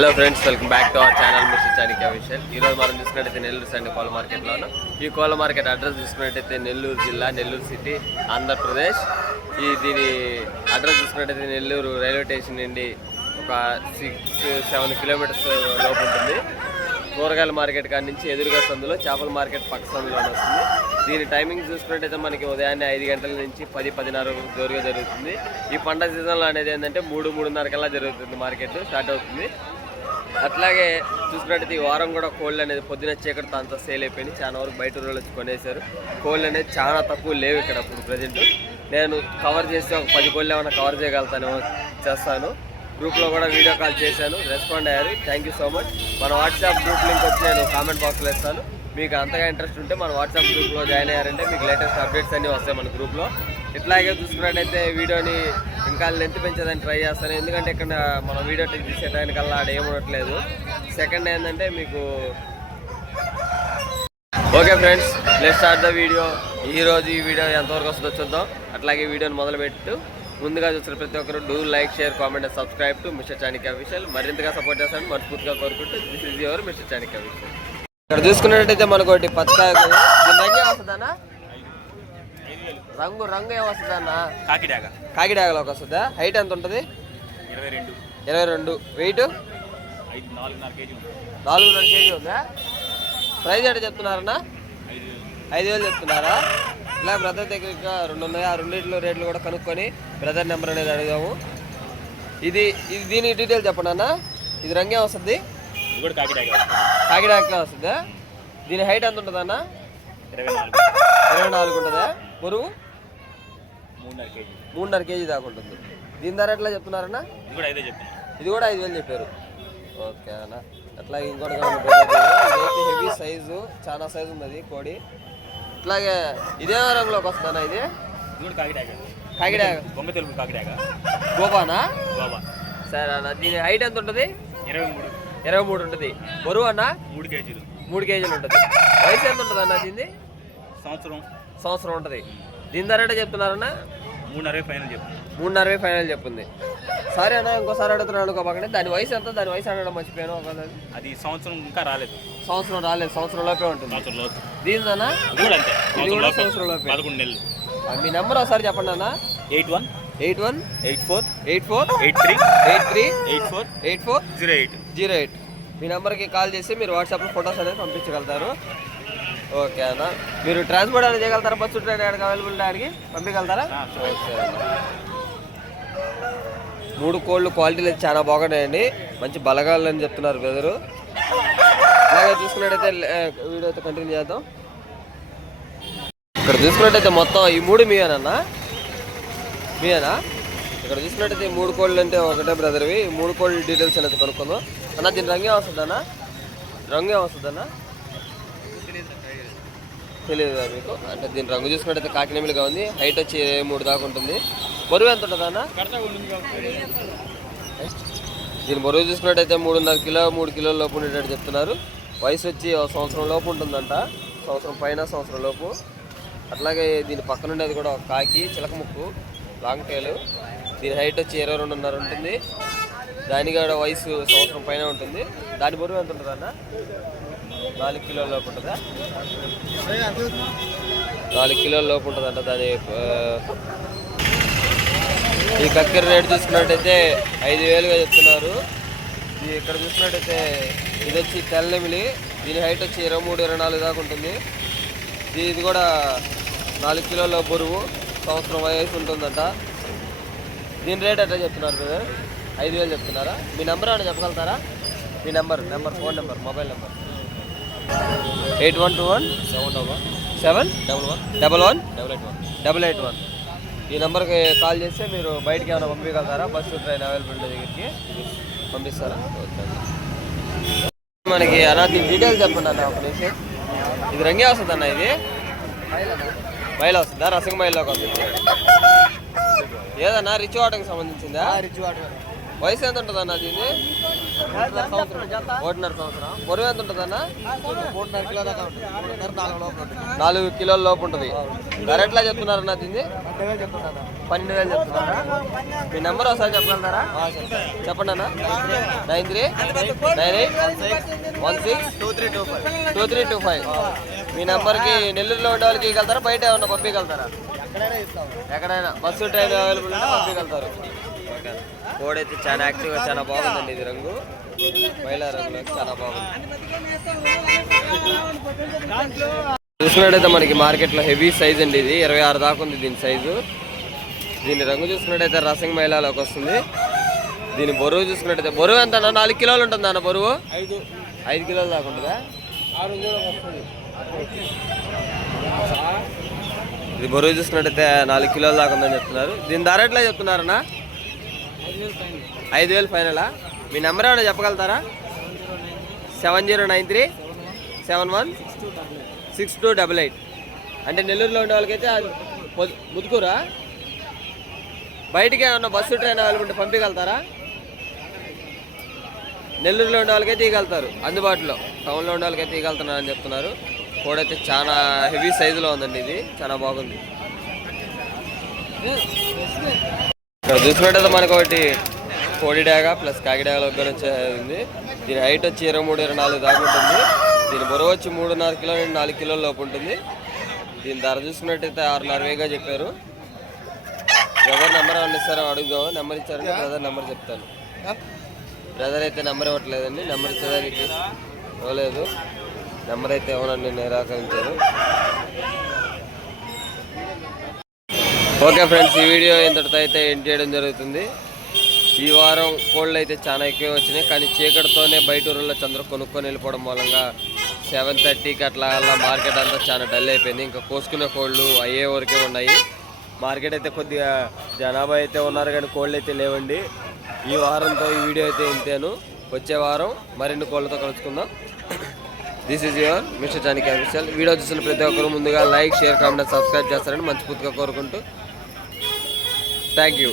Hello friends, welcome back to our channel mister Chanikya Vishal. ఈరోజు మనం చూసుకున్నట్టయితే నెల్లూరు సండే కోళ్ళ మార్కెట్లోను. ఈ కోళ్ళ మార్కెట్ అడ్రస్ చూసుకున్నట్టయితే నెల్లూరు జిల్లా, నెల్లూరు సిటీ, ఆంధ్రప్రదేశ్. దీని అడ్రస్ చూసుకున్నట్టయితే నెల్లూరు రైల్వే స్టేషన్ నుండి ఒక 6-7 కిలోమీటర్స్ లోపు ఉంటుంది. కూరగాయల మార్కెట్ కాడి నుంచి ఎదురుగా సందులో, చేపల మార్కెట్ పక్క సందులోనే వస్తుంది. దీని టైమింగ్ చూసుకున్నట్టయితే మనకి ఉదయాన్నే 5 గంటల నుంచి 10-10:30 జోరుగా జరుగుతుంది. ఈ పండగ సీజన్లో అనేది ఏంటంటే 3-3:30 కల్లా జరుగుతుంది, మార్కెట్ స్టార్ట్ అవుతుంది. అట్లాగే చూసుకున్నట్టయితే ఈ వారం కూడా కోళ్ళు అనేది పొద్దున చీకటితో అంతా సేల్ అయిపోయింది. చాలా వరకు బయట ఊళ్ళో వచ్చి కొనేశారు. కోళ్ళు అనేది చాలా తక్కువ లేవు ఇక్కడ ఇప్పుడు ప్రజెంట్. నేను కవర్ చేస్తే ఒక 10 కోళ్ళు ఏమైనా కవర్ చేయగలుగుతాను, చేస్తాను. గ్రూప్లో కూడా వీడియో కాల్ చేశాను, రెస్పాండ్ అయ్యారు. Thank you so much. మన వాట్సాప్ గ్రూప్ లింక్ వచ్చి నేను కామెంట్ బాక్స్లో ఇస్తాను. మీకు అంతగా ఇంట్రెస్ట్ ఉంటే మన వాట్సాప్ గ్రూప్లో జాయిన్ అయ్యారంటే మీకు లేటెస్ట్ అప్డేట్స్ అన్నీ వస్తాయి మన గ్రూప్లో. ఇట్లాగే చూసుకున్నట్టయితే వీడియోని ఇంకా లెంత్ పెంచేదాన్ని ట్రై చేస్తాను. ఎందుకంటే ఇక్కడ మన వీడియో తీసేటానికల్లా ఆడ ఏముండట్లేదు. సెకండ్ ఏంటంటే మీకు okay friends, let's start the video. ఈరోజు ఈ వీడియో ఎంతవరకు వస్తుందో చూద్దాం. అట్లాగే వీడియోని మొదలుపెట్టు ముందుగా చూసిన ప్రతి ఒక్కరు do like, share, comment and subscribe to mister Chanikya Vishal. మరింతగా సపోర్ట్ చేస్తాను మనస్ఫూర్తిగా కోరుకుంటూ this is your mister Chanikya Vishal. ఇక్కడ చూసుకున్నట్టయితే మనకు ఒకటి పచ్చకాయ రంగు వస్తుందన్నా, రంగు ఏమొస్తుందన్నా? కాకిడాగలోకి వస్తుందా? హైట్ ఎంత ఉంటుంది? 22. వెయిట్ 4.5 కేజీ ఉందా? ప్రైజ్ అంటే చెప్తున్నారన్నా? 5,000 చెప్తున్నారా? ఇలా బ్రదర్ దగ్గర ఇంకా 2 ఉన్నాయి. ఆ రెండింటిలో రేట్లు కూడా కనుక్కొని బ్రదర్ నెంబర్ అనేది అడిగాము. ఇది దీని డీటెయిల్ చెప్పండి అన్న. ఇది రంగే వస్తుంది, కాకిడాకే వస్తుందా? దీని హైట్ ఎంత ఉంటుంది అన్న? 24 ఉంటుందా? బరువు 3.5 కేజీ దాకా ఉంటుంది. దీని ధర ఎట్లా చెప్తున్నారన్నా? ఇది కూడా 5,000 చెప్పారు. ఓకే అన్న. అట్లా ఇంకోటి ఇదైతే హెవీ సైజు, చాలా సైజు ఉంది అది కోడి. అట్లాగే ఇదే రంగులోకి వస్తుందన్నా? ఇది కాకిడాక గోపానా? సరే అన్న. దీని హైట్ ఎంత ఉంటుంది? 23 ఉంటుంది. బరువు అన్న? 3 కేజీలు ఉంటుంది. వయసు ఎంత ఉంటుంది అన్న దీన్ని? సంవత్సరం ఉంటుంది. దీని ధర అంటే చెప్తున్నారన్నా? 3.60 ఫైనల్ చెప్పింది. సరే అన్న, ఇంకోసారి అడుగుతున్నాను అనుకోబాకండి. దాని వయసు ఎంత? దాని వయసు అడగడం మర్చిపోయాను. అది సంవత్సరం ఇంకా రాలేదు. సంవత్సరం లోపే ఉంటుంది. దీనిదన్నా? ఇది కూడా సంవత్సరం లోపే. 11 నెలలు. మీ నెంబర్ ఒకసారి చెప్పండి అన్న. 81818483848408. మీ నెంబర్కి కాల్ చేసి మీరు వాట్సాప్లో ఫొటోస్ అనేది పంపించగలుగుతారు. ఓకే అన్న. మీరు ట్రాన్స్పోర్ట్ అనేది చేయగలుగుతారా? బస్సు ట్రైన్ ఎక్కడికి అవైలబుల్ అడిగి పంపించగలుగుతారా? ఓకే అన్న. 3 కోళ్ళు క్వాలిటీలు చాలా బాగున్నాయండి. మంచి బలగాలు అని చెప్తున్నారు బ్రదరు. అలాగే చూసుకున్నట్టయితే వీడియో అయితే కంటిన్యూ చేద్దాం. ఇక్కడ చూసుకున్నట్టయితే మొత్తం ఈ 3 మీయేనా? ఇక్కడ చూసుకున్నట్టయితే ఈ 3 కోళ్ళు అంటే ఒకటే బ్రదర్వి. 3 కోళ్ళ డీటెయిల్స్ అనేది కనుక్కుందాం అన్న. దీని రంగే వస్తుందన్నా? తెలియదు కదా మీకు? అంటే దీని రంగు చూసుకున్నట్టయితే కాకినెమిలిగా ఉంది. హైట్ వచ్చి 3 దాకా ఉంటుంది. బరువు ఎంత ఉంటుంది అన్న? దీని బరువు చూసుకున్నట్టయితే 3.5 కిలో 3 కిలోల లోపు ఉండేటట్టు చెప్తున్నారు. వయసు వచ్చి 1 సంవత్సరం లోపు ఉంటుందంట. సంవత్సరం పైన, సంవత్సరం లోపు. అట్లాగే దీని పక్కన ఉండేది కూడా ఒక కాకి, చిలక ముక్కు, లాంగ్ టైల్. దీని హైట్ వచ్చి 22.5 ఉంటుంది. దాని కూడా వయసు సంవత్సరం పైన ఉంటుంది. దాని బరువు ఎంత ఉంటుంది అన్న? 4 కిలోల లోపు ఉంటుందా? 4 కిలోల లోపు ఉంటుందంట. దాని ఈ కక్కెర రేటు చూసుకున్నట్టయితే 5,000గా చెప్తున్నారు. ఇక్కడ చూసుకున్నట్టయితే ఇది వచ్చి తెల్లమిలి. దీని హైట్ వచ్చి 23-24 దాకా ఉంటుంది. ఇది కూడా 4 కిలోల బరువు, సంవత్సరం వయసు ఉంటుందంట. దీని రేట్ ఎట్లా చెప్తున్నారు బ్రదర్? 5,000 చెప్తున్నారా? మీ నెంబర్ అని చెప్పగలుగుతారా? మీ number, phone number, mobile number 812177118881. ఈ నెంబర్కి కాల్ చేస్తే మీరు బయటికి ఏమైనా పంపించగలుగుతారా? బస్సు ట్రైన్ అవైలబుల్ దగ్గరికి పంపిస్తారా? ఓకే. మనకి అన్న దీని డీటెయిల్స్ చెప్పండి అన్న ఒక నిమిషం. ఇది రంగే వస్తుంది అన్న? ఇది మైల్ వస్తుందా? రసంగ మైల్లోకి వస్తుంది. ఏదన్నా రిచ్ వాటర్కి సంబంధించిందా? వయసు ఎంత ఉంటుంది అన్న దీన్ని? ఒకటిన్నర సంవత్సరం. బరువు ఎంత ఉంటుంది అన్న? 3.5 కిలో దాకా ఉంటుంది. 3.5, 4 లోపల ఉంటుంది. 4 కిలోల లోపు ఉంటుంది. ధర ఎట్లా చెప్తున్నారన్న దీన్ని? 12,000 చెప్తున్నాను. 12,000 చెప్తున్నారా? మీ నెంబర్ ఒకసారి చెప్పగలుగుతారా? చెప్పండి అన్న. 9398162325. మీ నెంబర్కి నెల్లూరులో ఉండే వాళ్ళకి ఇవ్వగలుగుతారా? బయట ఏమన్నా పంపించగలుగుతారా? ఎక్కడైనా ఇస్తాం. ఎక్కడైనా బస్సు ట్రైన్ అవైలబుల్ ఉంటే పంపించగలుగుతారు. కోడైతే చాలా యాక్టివ్గా చాలా బాగుందండి. ఇది రంగు మైలా రంగులో చాలా బాగుంది. చూసుకున్నట్టయితే మనకి మార్కెట్లో హెవీ సైజ్ అండి. ఇది 26 దాకా ఉంది దీని సైజు. దీని రంగు చూసుకున్నట్టయితే రసింగ్ మైలాలోకి వస్తుంది. దీని బరువు చూసుకున్నట్టయితే బరువు ఎంత అన్న? 4 కిలోలు ఉంటుంది అన్న బరువు. 5 కిలోలు దాకా ఉంటుందా? 6 కిలోలకు వస్తుంది. ఇది బరువు చూసుకున్నట్టయితే 4 కిలోల దాకా ఉందని చెప్తున్నారు. దీని ధర ఎట్లా చెప్తున్నారన్నా? 5,000 ఫైనలా? మీ నెంబర్ ఏమైనా చెప్పగలుగుతారా? 7093716288. అంటే నెల్లూరులో ఉండే వాళ్ళకైతే ముదుకూరా? బయటికి ఏమన్నా బస్సు ట్రైన్ అవైలబుల్ ఉంటే పంపించగలుగుతారా? నెల్లూరులో ఉండే వాళ్ళకైతే ఇవ్వగలుగుతారు అందుబాటులో. టౌన్లో ఉండే వాళ్ళకైతే ఇవ్వగలుగుతున్నారని చెప్తున్నారు. కోడైతే చాలా హెవీ సైజులో ఉందండి. ఇది చాలా బాగుంది. ఇక్కడ చూసుకున్నట్టయితే మనకు ఒకటి కోడి డాగ ప్లస్ కాకి డాగలో కూడా ఉంది. దీని హైట్ వచ్చి 23-24 దాకా ఉంటుంది. దీని బరువు వచ్చి 3.5 కిలో నుండి 4 కిలోల లోపు ఉంటుంది. దీని ధర చూసుకున్నట్టయితే 6,500గా చెప్పారు. ఎవరు నెంబర్ ఏమన్నా ఇస్తారో అడుగుదాం. నెంబర్ ఇచ్చారంటే బ్రదర్ నెంబర్ చెప్తాను. బ్రదర్ అయితే నెంబర్ ఇవ్వట్లేదండి. నెంబర్ ఇచ్చేదానికి ఇవ్వలేదు. నెంబర్ అయితే ఏమోనండి నిరాకరించారు. ఓకే ఫ్రెండ్స్, ఈ వీడియో ఇంతటితో అయితే ఎండ్ చేయడం జరుగుతుంది. ఈ వారం కోళ్ళు అయితే చాలా ఎక్కువ వచ్చినాయి. కానీ చీకటితోనే బయట ఊళ్ళో చంద్ర కొనుక్కొని వెళ్ళిపోవడం మూలంగా 7:30కి అట్లా మార్కెట్ అంతా చాలా డల్ అయిపోయింది. ఇంకా కోసుకునే కోళ్ళు అయ్యే వరకే ఉన్నాయి. మార్కెట్ అయితే కొద్దిగా జనాభా అయితే ఉన్నారు కానీ కోళ్ళు అయితే లేవండి. ఈ వారంతో ఈ వీడియో అయితే ఇంతేను. వచ్చే వారం మరిన్ని కోళ్ళతో కలుసుకుందాం. This is your mister Janaki official. Video చూసిన ప్రతి ఒక్కరు ముందుగా లైక్, షేర్, కామెంట్, సబ్స్క్రైబ్ చేస్తారని మనస్ఫూర్తిగా కోరుకుంటూ థ్యాంక్ యూ.